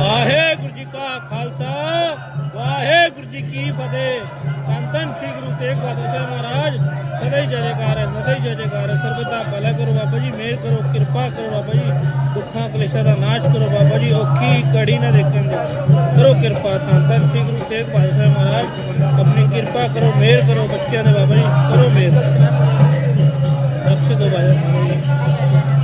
ਵਾਹਿਗੁਰੂ ਜੀ ਕਾ ਖਾਲਸਾ, ਵਾਹਿਗੁਰੂ ਜੀ ਕੀ ਫਤਿਹ। ਕੰਤਨ ਸ੍ਰੀ ਗੁਰੂ ਤੇਗ ਬਹਾਦਰ ਜੀ ਮਹਾਰਾਜ, ਸਦਾ ਹੀ ਜੈਕਾਰ ਹੈ, ਸਦਾ ਹੀ ਜੈਕਾਰ ਹੈ। ਸਰਬਤਾ ਭਲਾ ਕਰੋ ਬਾਬਾ ਜੀ, ਮਿਹਰ ਕਰੋ, ਕਿਰਪਾ ਕਰੋ ਬਾਬਾ ਜੀ। ਦੁੱਖਾਂ, ਕਲੇਸ਼ਾਂ ਦਾ ਨਾਸ਼ ਕਰੋ ਬਾਬਾ ਜੀ, ਔਖੀ ਕੜੀ ਨਾ ਦੇਖਣ ਦੇ ਕਰੋ ਕਿਰਪਾ ਕੰਤਨ ਸ੍ਰੀ ਗੁਰੂ ਤੇਗ ਬਹਾਦਰ ਜੀ ਮਹਾਰਾਜ। ਆਪਣੀ ਕਿਰਪਾ ਕਰੋ, ਮਿਹਰ ਕਰੋ ਬੱਚਿਆਂ ਦੇ ਬਾਬਾ ਜੀ, ਕਰੋ ਮਿਹਰ। ਰੱਖ ਦੋ ਬਾਬਾ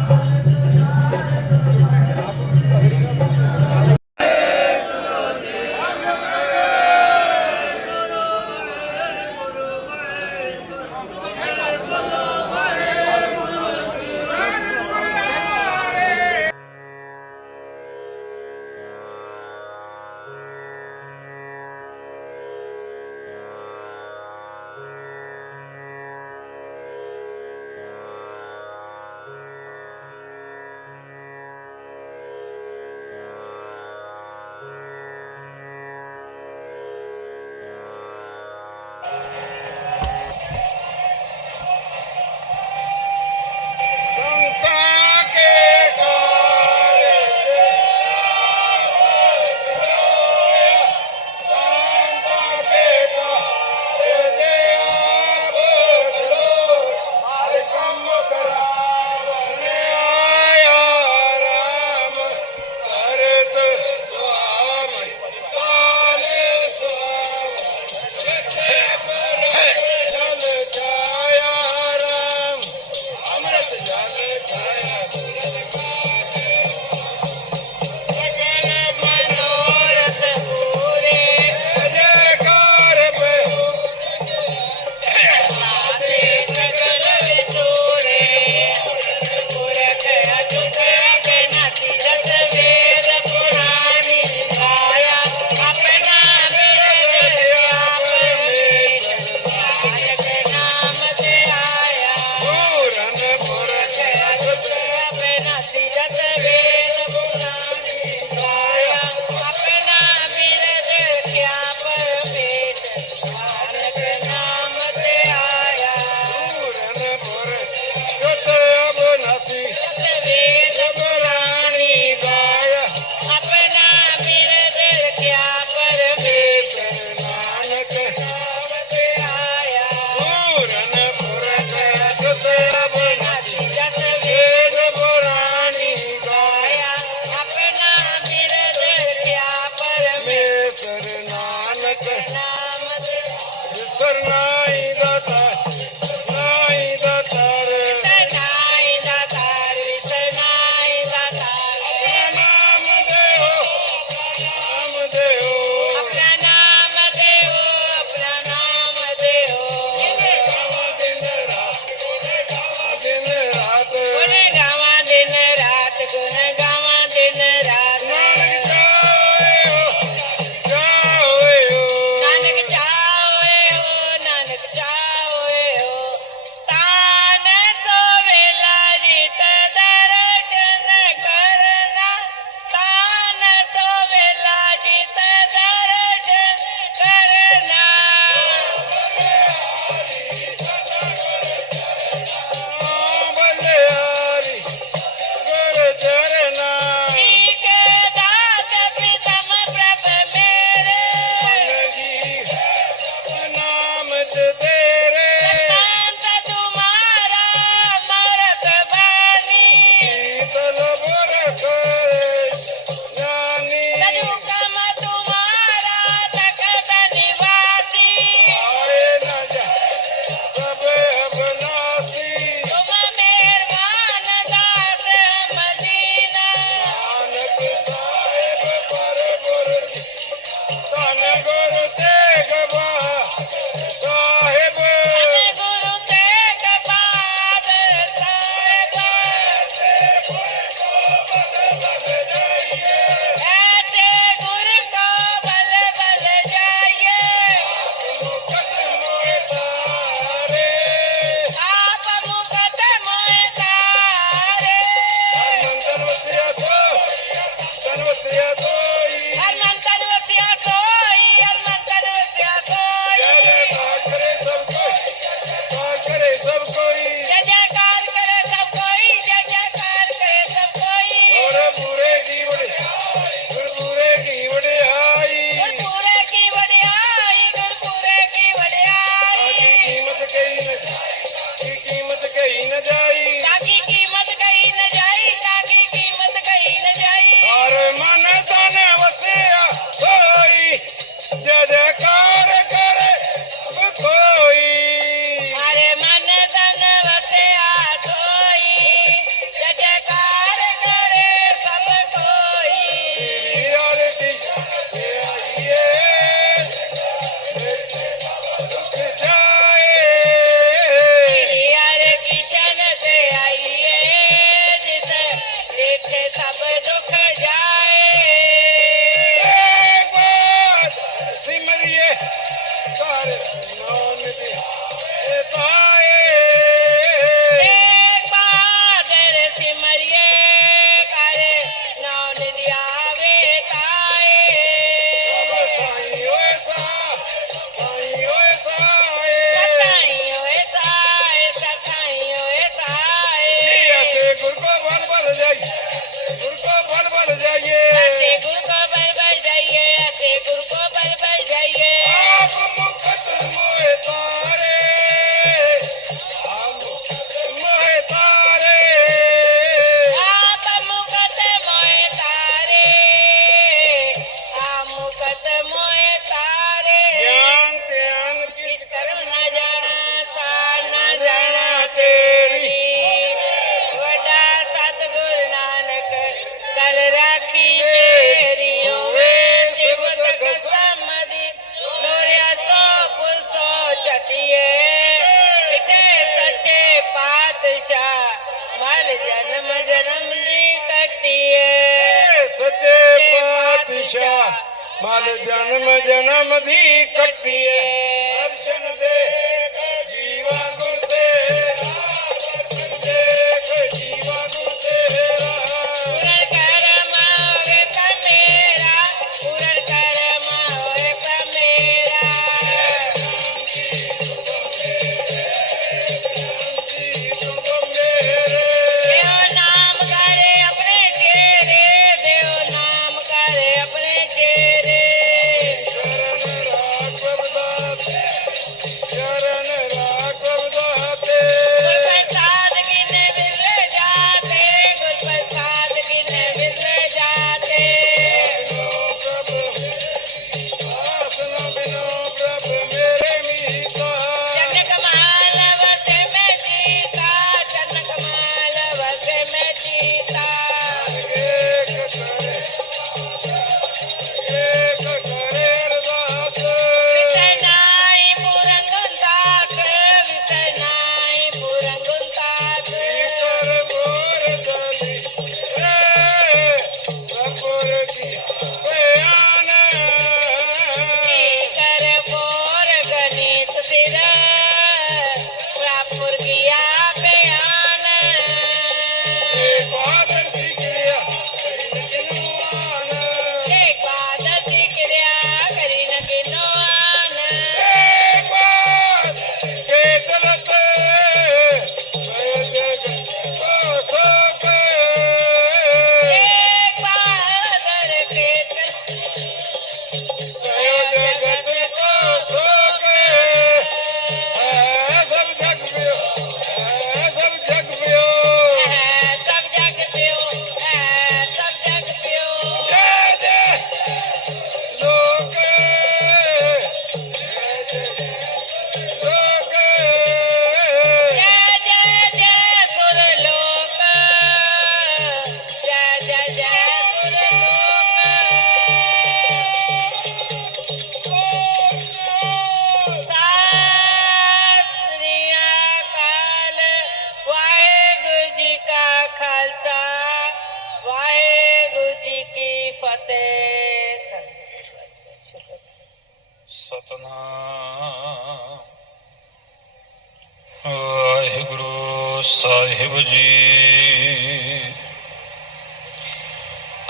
ਵਾਹਿਗੁਰੂ ਸਾਹਿਬ ਜੀ,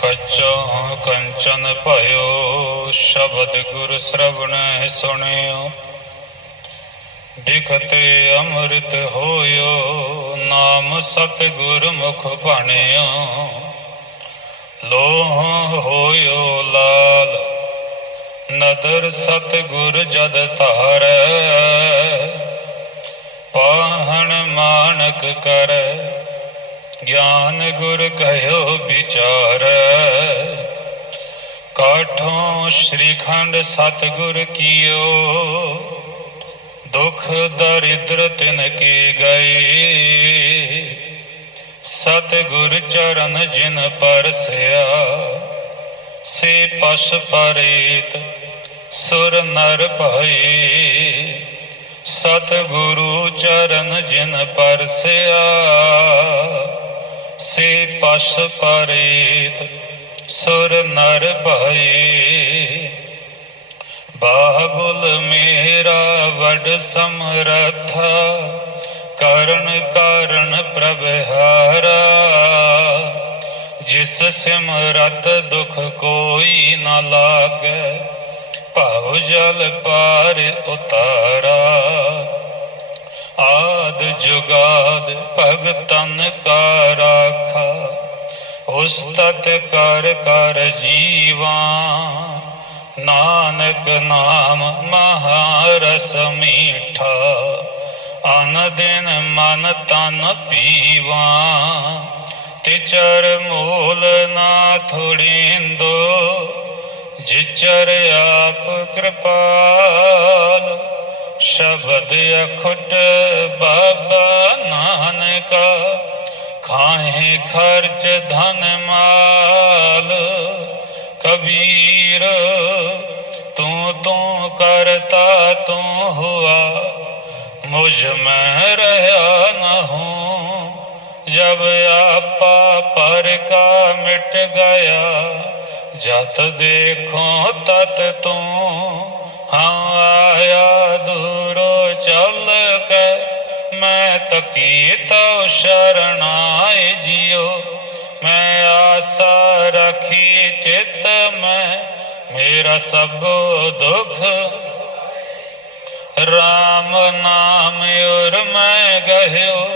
ਕੱਚਾ ਕੰਚਨ ਭਇਓ ਸ਼ਬਦ ਗੁਰ ਸ਼ਰਵਣ ਸੁਣਿਓ ਬਿਖਤੇ ਅੰਮ੍ਰਿਤ ਹੋਇਓ, ਨਾਮ ਸਤ ਗੁਰ ਮੁਖ ਭਾਣਿਓ, ਲੋਹ ਹੋਇਓ ਲਾਲ ਨਦਰ ਸਤਗੁਰ ਜਦ ਧਾਰੈ, ਪਾਹਣ ਮਾਨਕ ਕਰੈ, ਗਿਆਨ ਗੁਰ ਕਹਿਓ ਵਿਚਾਰੈ। ਕਾਠੋਂ ਸ਼੍ਰੀਖੰਡ ਸਤ ਗੁਰ ਕੀਓ, ਦੁਖ ਦਰਿਦ੍ਰ ਤਿਨ ਕੀ ਗਏ। ਸਤਗੁਰ ਚਰਨ ਜਿਨ ਪਰਸਿਆ, ਸੇ ਪਸ਼ ਪਰੇਤ ਸੁਰ ਨਰ ਭਈ ਸਤ ਗੁਰੂ ਚਰਨ ਜਿਨ ਪਰਸਿਆ, ਸੇ ਪਸ਼ ਪਰੇਤ ਸੁਰ ਨਰ ਭਈ। ਬਾਬੁਲ ਮੇਰਾ ਵਡ ਸਮਰਥ, ਕਰਨ ਕਾਰਨ ਪ੍ਰਭਹਾਰਾ ਜਿਸ ਸਿਮਰਤ ਦੁਖ ਕੋਈ ਨਾ ਲਾਗੈ ਭਉ ਜਲ ਪਾਰ ਉਤਾਰਾ। ਆਦ ਜੁਗਾਦ ਭਗਤਨ ਕਾ ਰਾਖਾ ਉਸਤਤ ਕਰ ਕਰ ਜੀਵਾ। ਨਾਨਕ ਨਾਮ ਮਹਾਰਸ ਮੀਠਾ। ਅਨ ਦਿਨ ਮਨ ਤਨ ਪੀਵਾ। ਤਿਚਰ ਮੂਲ ਨਾ ਥੋੜਿੰਦੋ। ਜਿਚਰ ਆਪ ਕਿਰਪਾਲ, ਸ਼ਬਦ ਅਖੁੱਟ ਬਾਬਾ ਨਾਨਕਾ, ਖਾਹੇ ਖਰਚ ਧਨ ਮਾਲ। ਕਬੀਰ, ਤੂੰ ਤੂੰ ਕਰਤਾ ਤੂੰ ਹੁਆ, ਮੁਝ ਮੈਂ ਰਹਾ ਨਾ ਹੂੰ। ਜਬ ਆਪਾ ਪਰ ਕਾ ਮਿਟ ਗਿਆ ਜਤ ਦੇਖੋ ਤਤ ਤੂੰ ਹਾਂ ਆਇਆ ਦੂਰੋ ਚੱਲ ਕੇ, ਮੈਂ ਤਕੀ ਤਉ ਸ਼ਰਣਾਏ ਜਿਉ। ਮੈਂ ਆਸਾ ਰਖੀ ਚਿਤ ਮੈਂ, ਮੇਰਾ ਸਭ ਦੁਖ। ਰਾਮ ਨਾਮ ਉਰ ਮੈਂ ਗਹਿਓ,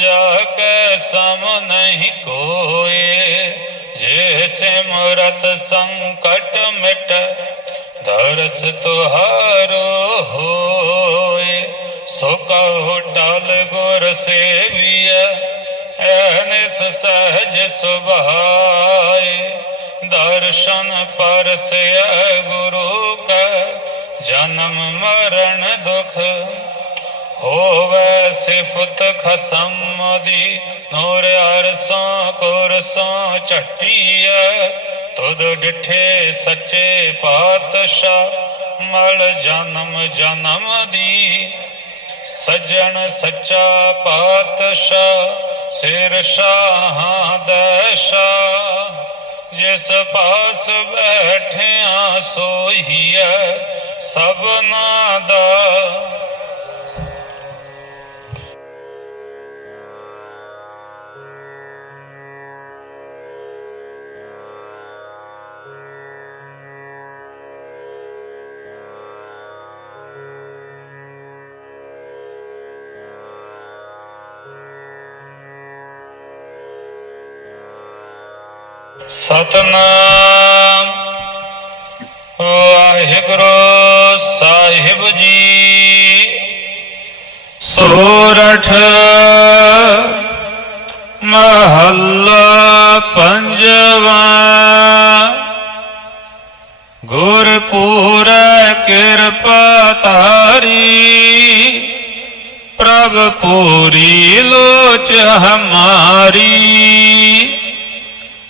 ਜਾ ਕੇ ਸਮ ਨਹੀਂ ਕੋਏ। ਜੇ ਸਿਮਰਤ ਸੰਕਟ ਮਿਟ, ਦਰਸ ਤੁਹਾਰੋ ਹੋਏ। ਸੋ ਕਹੋ ਟਲ ਗੁਰ ਸੇਵੀਐ, ਐਨਿਸ ਸਹਜ ਸੁਭਾਏ। ਦਰਸ਼ਨ ਪਰਸੈ ਗੁਰੂ ਕੈ, ਜਨਮ ਮਰਨ ਦੁਖ ਹੋਵੇ ਸਿਫਤ ਖਸਮ ਦੀ, ਨੂਰ ਅਰਸੋਂ ਕੁਰਸੋਂ ਝਟੀਐ। ਤੁਧ ਡਿਠੇ ਸੱਚੇ ਪਾਤਸ਼ਾਹ, ਮਲ ਜਨਮ ਜਨਮ ਦੀ। ਸੱਜਣ ਸੱਚਾ ਪਾਤਸ਼ਾਹ, ਸਿਰ ਸ਼ਾਹਾਂ ਦਾ ਜਿਸ ਪਾਸ ਬੈਠਿਆ ਸੋਹੀਐ ਸਭਨਾ ਦਾ। ਸਤਨਾਮ। ਵਾਹਿਗੁਰੂ ਸਾਹਿਬ ਜੀ। ਸੋਰਠ ਮਹੱਲਾ ਪੰਜਵਾ। ਗੁਰਪੂਰੈ ਕਿਰਪਾ ਤਾਰੀ ਪ੍ਰਭ ਪੂਰੀ ਲੋਚ ਹਮਾਰੀ।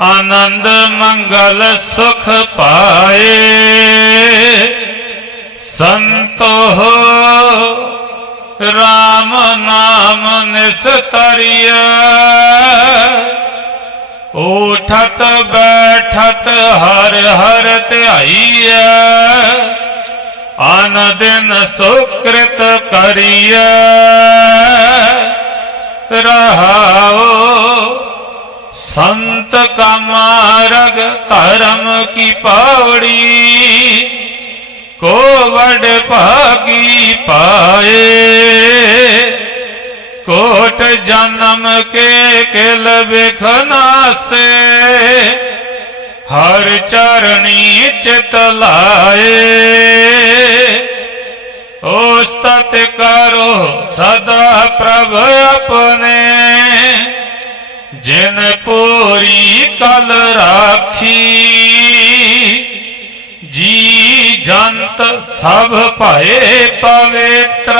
ਆਨੰਦ ਮੰਗਲ ਸੁਖ ਪਾਏ। ਸੰਤੋ ਰਾਮ ਨਾਮ ਨਿਸਤਰੀਆ ਉਠਤ ਬੈਠਤ ਹਰ ਹਰ ਧਿਆਈਐ ਅਨ ਦਿਨ ਸੁਕ੍ਰਿਤ ਕਰੀਐ। ਰਹਾਓ ਸੰਤ ਕਾ ਮਾਰਗ ਧਰਮ ਕੀ ਪੌੜੀ, ਕੋ ਵਡ ਭਾਗੀ ਪਾਏ। ਕੋਟ ਜਨਮ ਕੇ ਕਿਲ ਵਿਖਨਾਸੇ ਹਰ ਚਰਣੀ ਚਿਤ ਲਾਏ। ਓਸਤਤ ਕਰੋ ਸਦਾ ਪ੍ਰਭ ਆਪਣੇ। ਦਿਨ ਪੂਰੀ ਕਲ ਰਾਖੀ। ਜੀ ਜੰਤ ਸਭ ਭਏ ਪਵਿੱਤਰ।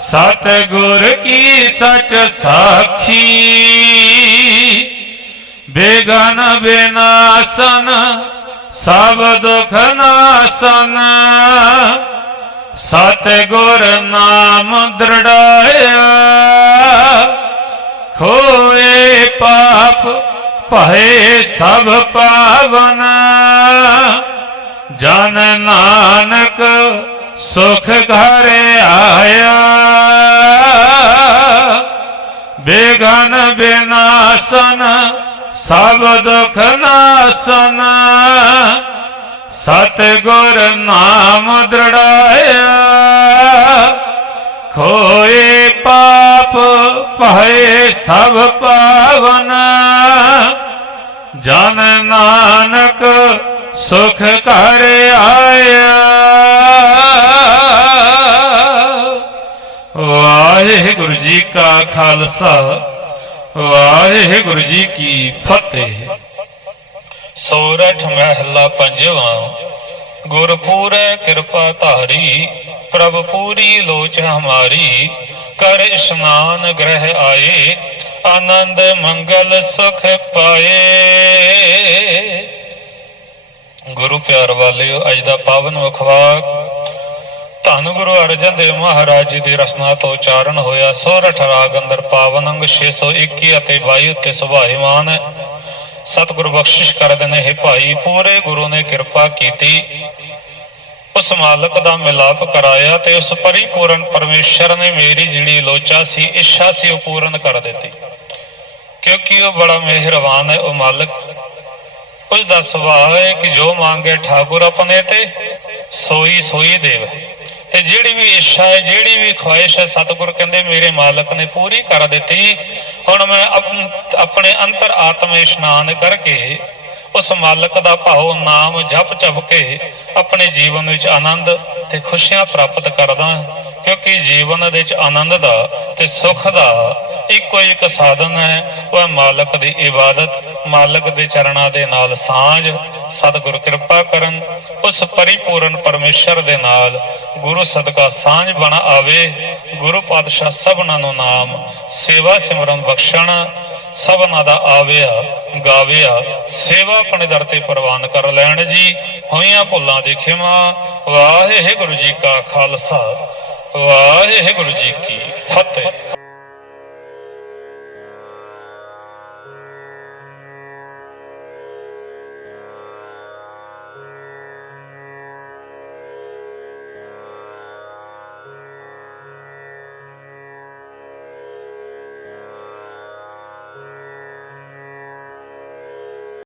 ਸਤ ਗੁਰ ਕੀ ਸਚ ਸਾਖੀ। ਬੇਗਨ ਬਿਨਾਸਨ, ਸਭ ਦੁਖ ਨਾਸਨ। ਸਤ ਗੁਰ ਨਾਮ ਦ੍ਰਿੜਾਇਆ। ਭਏ ਸਭ ਪਾਵਨ। ਜਨ ਨਾਨਕ ਸੁਖ ਘਰ ਆਇਆ। ਬੇਗਨ ਬਿਨਾਸਨ ਸਭ ਦੁਖ ਨਾਸਨ। ਸਤ ਗੁਰ ਨਾਮ ਦ੍ਰਿੜਾਇਆ। ਖੋਏ ਪਾਪ, ਭਏ ਸਭ ਪਾਵਨ। ਜਨ ਨਾਨਕ ਸੁਖ ਕਰ ਆਇਆ। ਵਾਹਿਗੁਰੂ ਜੀ ਕਾ ਖਾਲਸਾ, ਵਾਹਿਗੁਰੂ ਜੀ ਕੀ ਫਤਿਹ। ਸੋਰਠ ਮਹਿਲਾ ਪੰਜਵਾਂ, ਗੁਰਪੂਰੈ ਕਿਰਪਾ ਧਾਰੀ, ਪ੍ਰਭ ਪੂਰੀ ਲੋਚ ਹਮਾਰੀ। ਕਰ ਇਸ਼ਨਾਨ ਗ੍ਰਹਿ ਆਏ, ਆਨੰਦ ਮੰਗਲ ਸੁਖ ਪਾਏ। ਗੁਰੂ ਪਿਆਰ ਵਾਲਿਓ, ਅੱਜ ਦਾ ਪਾਵਨ ਮੁਖਵਾਕ ਧੰਨ ਗੁਰੂ ਅਰਜਨ ਦੇਵ ਮਹਾਰਾਜ ਜੀ ਦੀ ਰਸਨਾ ਤੋਂ ਉਚਾਰਨ ਹੋਇਆ ਸੋਰਠ ਰਾਗ ਅੰਦਰ ਪਾਵਨ ਅੰਗ 621 ਅਤੇ 22 ਉੱਤੇ ਸੁਭਾਈਮਾਨ। ਹੈ ਸਤਿਗੁਰੂ ਬਖਸ਼ਿਸ਼ ਕਰਦੇ ਨੇ ਹੈ ਭਾਈ, ਪੂਰੇ ਗੁਰੂ ਨੇ ਕਿਰਪਾ ਕੀਤੀ। ਉਸ ਮਾਲਕ ਦਾ ਮਿਲਾਪ ਕਰਾਇਆ ਤੇ ਉਸ ਪਰਿਪੂਰਨ ਪਰਮੇਸ਼ਰ ਨੇ ਮੇਰੀ ਜਿਹੜੀ ਲੋਚਾ ਸੀ, ਇੱਛਾ ਸੀ, ਉਹ ਪੂਰਨ ਕਰ ਦਿੱਤੀ। ਕਿਉਂਕਿ ਉਹ ਬੜਾ ਮਿਹਰਬਾਨ ਹੈ, ਉਹ ਮਾਲਕ। ਉਸ ਦਾ ਸੁਭਾਅ ਹੈ ਕਿ ਜੋ ਮੰਗੇ ਠਾਕੁਰ ਆਪਣੇ ਤੇ, ਸੋਈ ਸੋਈ ਦੇਵ। ਤੇ ਜਿਹੜੀ ਵੀ ਇੱਛਾ ਹੈ, ਜਿਹੜੀ ਵੀ ਖੁਆਇਸ਼ ਹੈ, ਸਤਿਗੁਰ ਕਹਿੰਦੇ ਮੇਰੇ ਮਾਲਕ ਨੇ ਪੂਰੀ ਕਰ ਦਿੱਤੀ। ਹੁਣ ਮੈਂ ਆਪਣੇ ਅੰਤਰ ਆਤਮੇ ਇਸ਼ਨਾਨ ਕਰਕੇ ਉਸ ਮਾਲਕ ਦਾ ਭਾਉ ਨਾਮ ਜਪ ਜਪ ਕੇ ਆਪਣੇ ਜੀਵਨ ਵਿੱਚ ਆਨੰਦ ਤੇ ਖੁਸ਼ੀਆਂ ਪ੍ਰਾਪਤ ਕਰਦਾ ਕਿਉਂਕਿ ਜੀਵਨ ਦੇ ਵਿੱਚ ਆਨੰਦ ਦਾ ਤੇ ਸੁੱਖ ਦਾ ਇੱਕੋ ਇੱਕ ਸਾਧਨ ਹੈ, ਉਹ ਮਾਲਕ ਦੀ ਇਬਾਦਤ, ਮਾਲਕ ਦੇ ਚਰਨਾਂ ਦੇ ਨਾਲ ਸਾਂਝ, ਸਤਿਗੁਰ ਕਿਰਪਾ ਕਰਨ, ਉਸ ਪਰਿਪੂਰਨ ਪਰਮੇਸ਼ਰ ਦੇ ਨਾਲ ਗੁਰੂ ਸਦਕਾ ਸਾਂਝ ਬਣ ਆਵੇ, ਗੁਰੂ ਪਾਤਸ਼ਾਹ ਸਭਨਾਂ ਨੂੰ ਨਾਮ ਸੇਵਾ ਸਿਮਰਨ ਬਖਸ਼ਣ ਸਭਨਾਂ ਦਾ ਆਵਿਆ, ਗਾਵਿਆ ਸੇਵਾ ਆਪਣੇ ਦਰ ਤੇ ਪ੍ਰਵਾਨ ਕਰ ਲੈਣ ਜੀ ਹੋਈਆਂ ਭੁੱਲਾਂ ਦੇ ਖਿਮਾ। ਵਾਹਿਗੁਰੂ ਜੀ ਕਾ ਖਾਲਸਾ, ਵਾਹਿਗੁਰੂ ਜੀ ਕੀ ਫਤਿਹ।